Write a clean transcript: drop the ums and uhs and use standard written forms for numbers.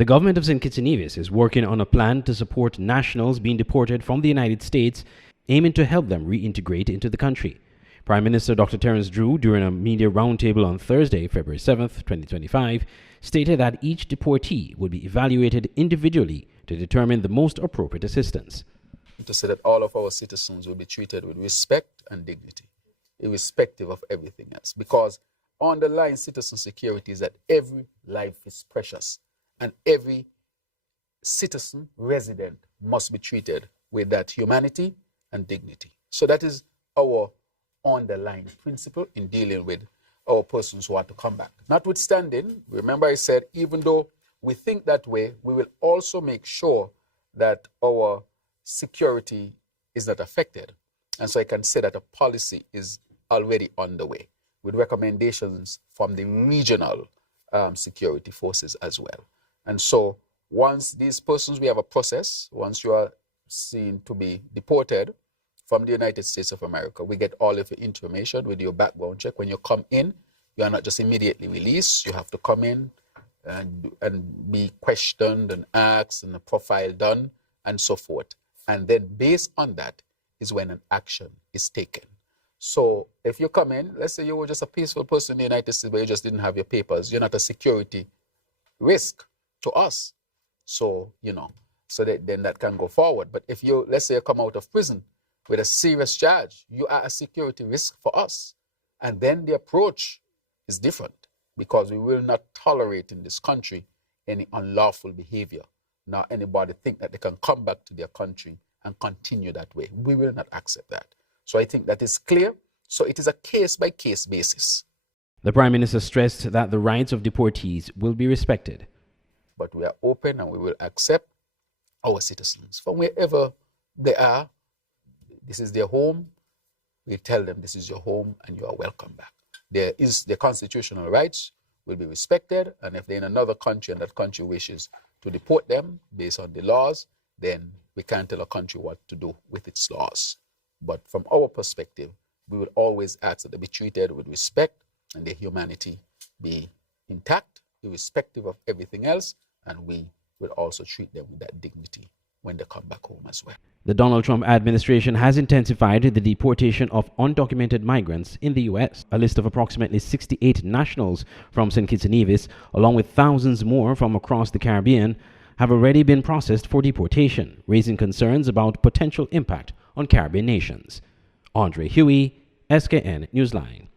The government of St. Kitts and Nevis is working on a plan to support nationals being deported from the United States, aiming to help them reintegrate into the country. Prime Minister Dr. Terrance Drew, during a media roundtable on Thursday, February 7th, 2025, stated that each deportee will be evaluated individually to determine the most appropriate assistance. To say that all of our citizens will be treated with respect and dignity, irrespective of everything else. Because underlying citizen security is that every life is precious and every citizen, resident, must be treated with that humanity and dignity. So that is our underlying principle in dealing with our persons who want to come back. Notwithstanding, remember I said, even though we think that way, we will also make sure that our security is not affected. And so I can say that a policy is already underway with recommendations from the regional security forces as well. And so once these persons, we have a process, once you are seen to be deported from the United States of America, we get all of your information with your background check. When you come in, you are not just immediately released. You have to come in and be questioned and asked and a profile done and so forth. And then based on that is when an action is taken. So if you come in, let's say you were just a peaceful person in the United States, but you just didn't have your papers, you're not a security risk to us. So, so then that can go forward. But if you, let's say you come out of prison with a serious charge, you are a security risk for us. And then the approach is different because we will not tolerate in this country any unlawful behavior. Now anybody think that they can come back to their country and continue that way. We will not accept that. So I think that is clear. So it is a case-by-case basis. The Prime Minister stressed that the rights of deportees will be respected. But we are open and we will accept our citizens from wherever they are. This is their home. We tell them this is your home and you are welcome back. Their constitutional rights will be respected. And if they're in another country and that country wishes to deport them based on the laws, then we can't tell a country what to do with its laws. But from our perspective, we will always ask that they be treated with respect and their humanity be intact, irrespective of everything else, and we will also treat them with that dignity when they come back home as well. The Donald Trump administration has intensified the deportation of undocumented migrants in the U.S. A list of approximately 68 nationals from St. Kitts and Nevis, along with thousands more from across the Caribbean, have already been processed for deportation, raising concerns about potential impact on Caribbean nations. Andre Huey, SKN Newsline.